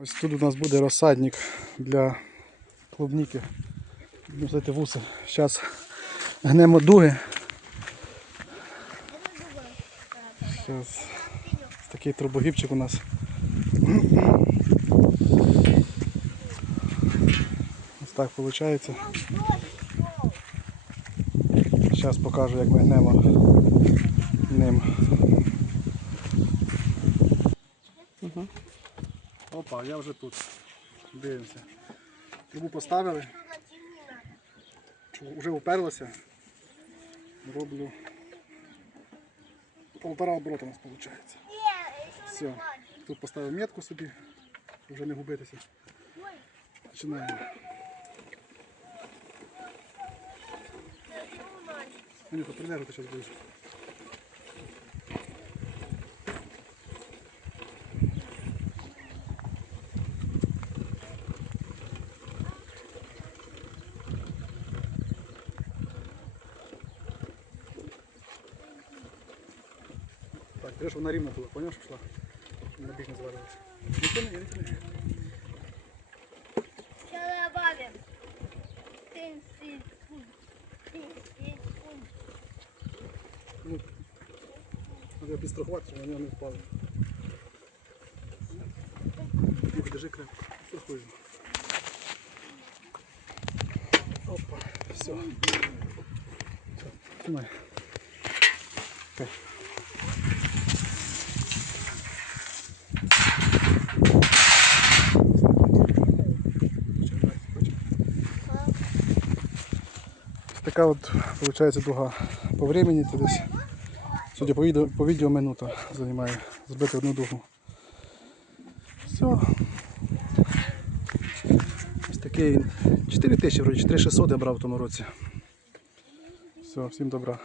Ось тут у нас буде розсадник для клубніки. Будемо вуси. Зараз гнемо дуги. Зараз такий трубогібчик у нас. Ось так виходить. Зараз покажу, як ми гнемо ним. Опа, я вже тут. Дивимося. Трубу поставили. Вже уперлося. Роблю. Полтора оборота у нас виходить. Все. Тут поставив метку собі, щоб вже не губитися. Починаємо. Анюха, прилягу ти зараз будеш. Так, треба, щоб вона рівна була, поняв, що? Щоб на бік не звалилася. Не тяни, не тяни. Що добавим? Тин-син-кун. Тин-син-кун. Ну, треба підстрахувати, щоб вона не впала. Юх, держи крепко. Страхуємо. Опа, все. Все, тримай. Окей. Така от виходить дуга по времени, це десь, судя по відео, по відео минута займає збити одну дугу. Все. Ось такий він. 4 тисячі, вроді 4600 я брав в тому році. Все, всім добра.